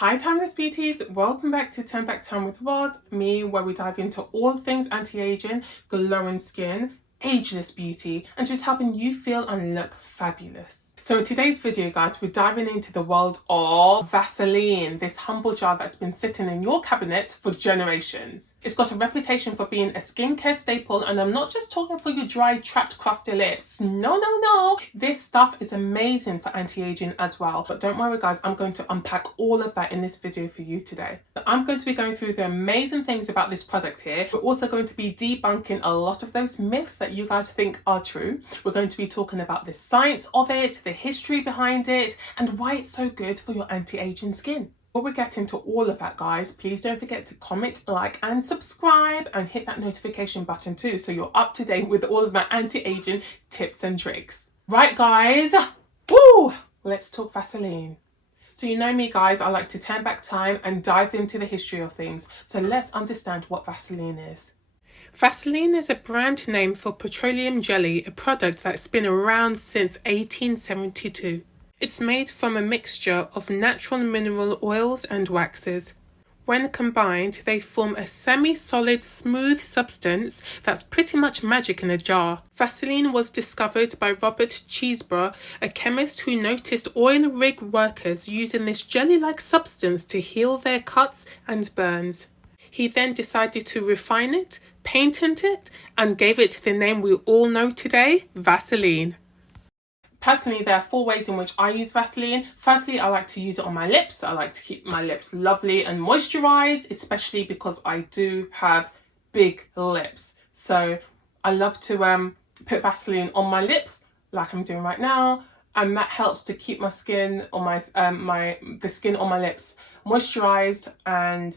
Hi Timeless Beauties, welcome back to Turn Back Time with Roz, me, where we dive into all things anti-aging, glowing skin, ageless beauty, and just helping you feel and look fabulous. So in today's video, guys, we're diving into the world of Vaseline, this humble jar that's been sitting in your cabinets for generations. It's got a reputation for being a skincare staple, and I'm not just talking for your dry, trapped, crusty lips. No. This stuff is amazing for anti-aging as well. But don't worry, guys, I'm going to unpack all of that in this video for you today. So I'm going to be going through the amazing things about this product here. We're also going to be debunking a lot of those myths that you guys think are true. We're going to be talking about the science of it, the history behind it, and why it's so good for your anti-aging skin. Before we get into all of that, guys, please don't forget to comment, like, and subscribe, and hit that notification button too, so you're up to date with all of my anti-aging tips and tricks. Right, guys, woo! Let's talk Vaseline. So you know me, guys, I like to turn back time and dive into the history of things. So let's understand what Vaseline is. Vaseline is a brand name for petroleum jelly, a product that's been around since 1872. It's made from a mixture of natural mineral oils and waxes. When combined, they form a semi-solid, smooth substance that's pretty much magic in a jar. Vaseline was discovered by Robert Cheeseborough, a chemist who noticed oil rig workers using this jelly-like substance to heal their cuts and burns. He then decided to refine it, patent it, and gave it the name we all know today, Vaseline. Personally, there are 4 ways in which I use Vaseline. Firstly, I like to use it on my lips. I like to keep my lips lovely and moisturized, especially because I do have big lips. So I love to put Vaseline on my lips, like I'm doing right now, and that helps to keep my skin on the skin on my lips moisturized and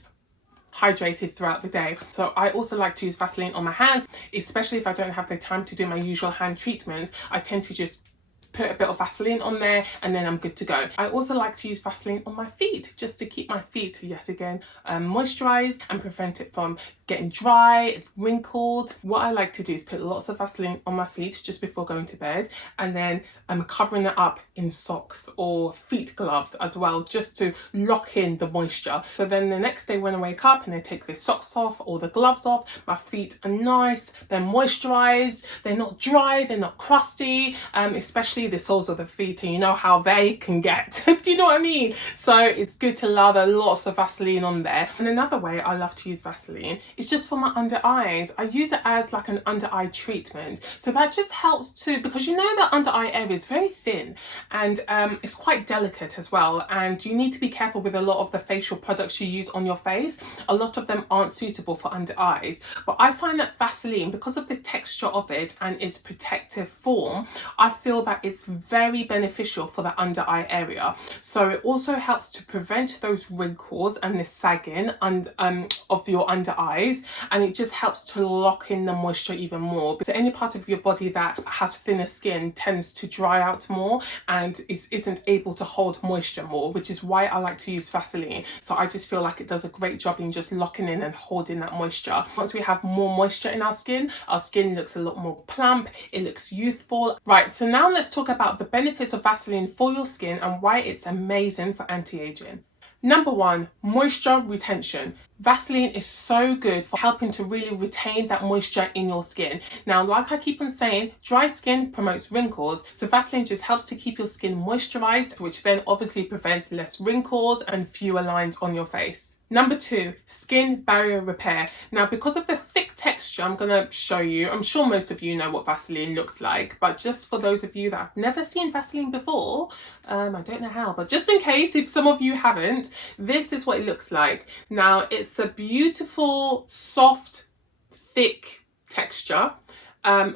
hydrated throughout the day. So I also like to use Vaseline on my hands, especially if I don't have the time to do my usual hand treatments. I tend to just put a bit of Vaseline on there and then I'm good to go. I also like to use Vaseline on my feet just to keep my feet yet again moisturized and prevent it from getting dry, wrinkled. What I like to do is put lots of Vaseline on my feet just before going to bed, and then I'm covering it up in socks or feet gloves as well, just to lock in the moisture. So then the next day when I wake up and I take the socks off or the gloves off, my feet are nice, they're moisturized, they're not dry, they're not crusty, especially the soles of the feet, and you know how they can get. Do you know what I mean? So it's good to lather lots of Vaseline on there. And another way I love to use Vaseline is just for my under eyes. I use it as like an under eye treatment. So that just helps to, because you know the under eye area is very thin and it's quite delicate as well, and you need to be careful with a lot of the facial products you use on your face. A lot of them aren't suitable for under eyes, but I find that Vaseline, because of the texture of it and its protective form, I feel that it's very beneficial for the under eye area. So it also helps to prevent those wrinkles and the sagging of your under eyes, and it just helps to lock in the moisture even more. So any part of your body that has thinner skin tends to dry out more and isn't able to hold moisture more, which is why I like to use Vaseline. So I just feel like it does a great job in just locking in and holding that moisture. Once we have more moisture in our skin looks a lot more plump, it looks youthful. Right, so now let's talk about the benefits of Vaseline for your skin and why it's amazing for anti-aging. Number 1, moisture retention. Vaseline is so good for helping to really retain that moisture in your skin. Now, like I keep on saying, dry skin promotes wrinkles. So Vaseline just helps to keep your skin moisturized, which then obviously prevents less wrinkles and fewer lines on your face. Number 2, skin barrier repair. Now, because of the thick texture, I'm going to show you. I'm sure most of you know what Vaseline looks like, but just for those of you that have never seen Vaseline before, I don't know how, but just in case, if some of you haven't, this is what it looks like. Now, it's a beautiful, soft, thick texture,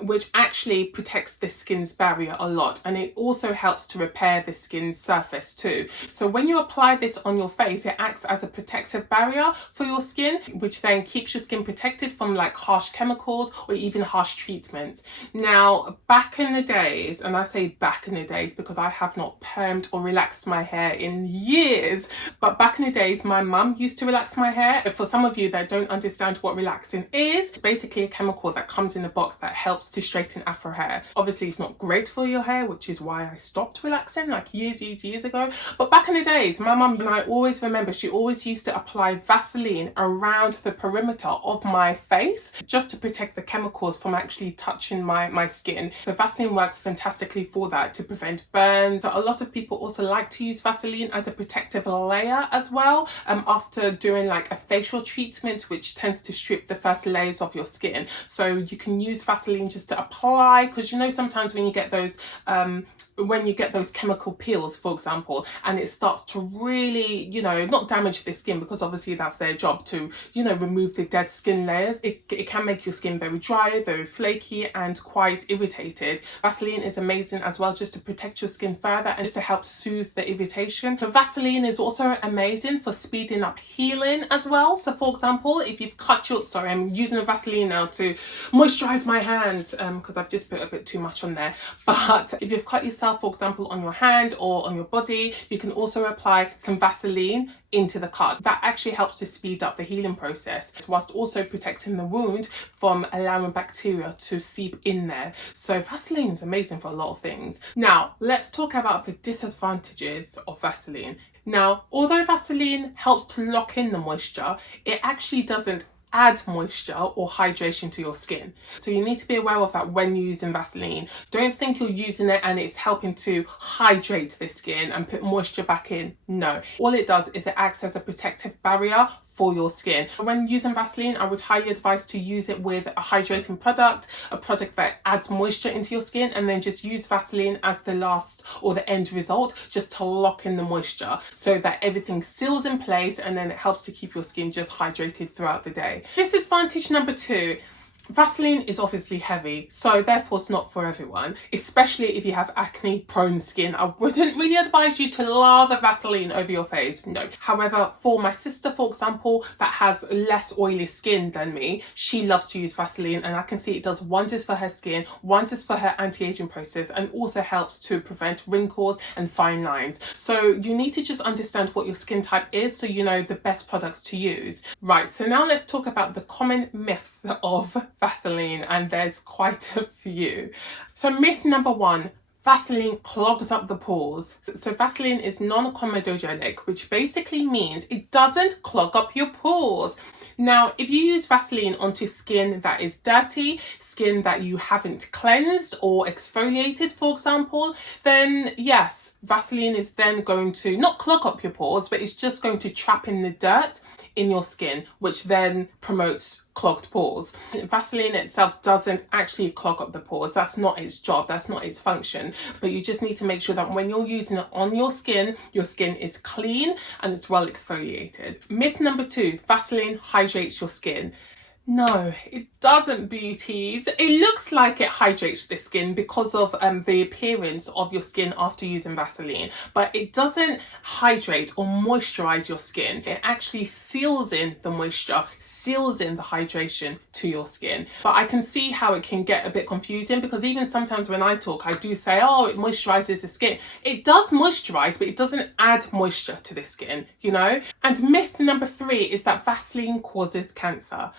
which actually protects the skin's barrier a lot, and it also helps to repair the skin's surface too. So when you apply this on your face, it acts as a protective barrier for your skin, which then keeps your skin protected from like harsh chemicals or even harsh treatments. Now, back in the days, and I say back in the days because I have not permed or relaxed my hair in years, but back in the days, my mum used to relax my hair. For some of you that don't understand what relaxing is, it's basically a chemical that comes in a box that helps to straighten afro hair. Obviously it's not great for your hair, which is why I stopped relaxing like years ago. But back in the days, my mum and I always remember, she always used to apply Vaseline around the perimeter of my face just to protect the chemicals from actually touching my skin. So Vaseline works fantastically for that, to prevent burns. So a lot of people also like to use Vaseline as a protective layer as well, after doing like a facial treatment, which tends to strip the first layers of your skin. So you can use Vaseline just to apply, because you know sometimes when you get those chemical peels, for example, and it starts to really, you know, not damage the skin, because obviously that's their job to, you know, remove the dead skin layers. It can make your skin very dry, very flaky, and quite irritated. Vaseline is amazing as well, just to protect your skin further and just to help soothe the irritation. So Vaseline is also amazing for speeding up healing as well. So for example, if you've cut your, sorry, I'm using a Vaseline now to moisturize my hands because I've just put a bit too much on there. But if you've cut yourself, for example, on your hand or on your body, you can also apply some Vaseline into the cut. That actually helps to speed up the healing process, whilst also protecting the wound from allowing bacteria to seep in there. So Vaseline is amazing for a lot of things. Now let's talk about the disadvantages of Vaseline. Now, although Vaseline helps to lock in the moisture, it actually doesn't add moisture or hydration to your skin. So you need to be aware of that when you're using Vaseline. Don't think you're using it and it's helping to hydrate the skin and put moisture back in. No. All it does is it acts as a protective barrier for your skin. When using Vaseline, I would highly advise to use it with a hydrating product, a product that adds moisture into your skin, and then just use Vaseline as the last or the end result, just to lock in the moisture so that everything seals in place, and then it helps to keep your skin just hydrated throughout the day. Disadvantage number 2. Vaseline is obviously heavy, so therefore it's not for everyone, especially if you have acne prone skin. I wouldn't really advise you to lather Vaseline over your face, no. However, for my sister, for example, that has less oily skin than me, she loves to use Vaseline, and I can see it does wonders for her skin, wonders for her anti-aging process, and also helps to prevent wrinkles and fine lines. So you need to just understand what your skin type is so you know the best products to use. Right, so now let's talk about the common myths of Vaseline, and there's quite a few. So myth number 1, Vaseline clogs up the pores. So Vaseline is non-comedogenic, which basically means it doesn't clog up your pores. Now, if you use Vaseline onto skin that is dirty, skin that you haven't cleansed or exfoliated, for example, then yes, Vaseline is then going to not clog up your pores, but it's just going to trap in the dirt in your skin, which then promotes clogged pores. Vaseline itself doesn't actually clog up the pores. That's not its job, that's not its function. But you just need to make sure that when you're using it on your skin is clean and it's well exfoliated. Myth number 2, Vaseline hydrates your skin. No, it doesn't, beauties. It looks like it hydrates the skin because of the appearance of your skin after using Vaseline, but it doesn't hydrate or moisturize your skin. It actually seals in the moisture, seals in the hydration to your skin. But I can see how it can get a bit confusing, because even sometimes when I talk, I do say, oh, it moisturizes the skin. It does moisturize, but it doesn't add moisture to the skin, you know? And myth number 3 is that Vaseline causes cancer.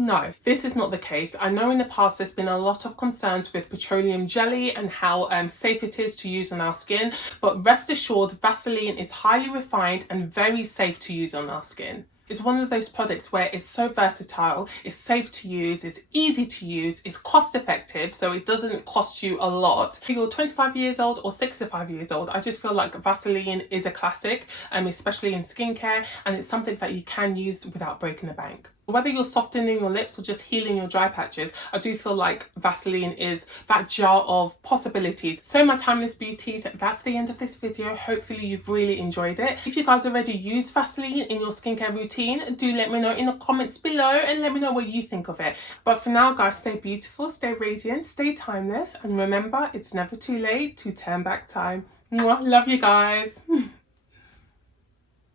No, this is not the case. I know in the past there's been a lot of concerns with petroleum jelly and how safe it is to use on our skin, but rest assured, Vaseline is highly refined and very safe to use on our skin. It's one of those products where it's so versatile, it's safe to use, it's easy to use, it's cost effective, so it doesn't cost you a lot. If you're 25 years old or 65 years old, I just feel like Vaseline is a classic, especially in skincare, and it's something that you can use without breaking the bank. Whether you're softening your lips or just healing your dry patches, I do feel like Vaseline is that jar of possibilities. So my Timeless Beauties, that's the end of this video. Hopefully you've really enjoyed it. If you guys already use Vaseline in your skincare routine, do let me know in the comments below and let me know what you think of it. But for now, guys, stay beautiful, stay radiant, stay timeless, and remember, it's never too late to turn back time. Mwah, love you guys.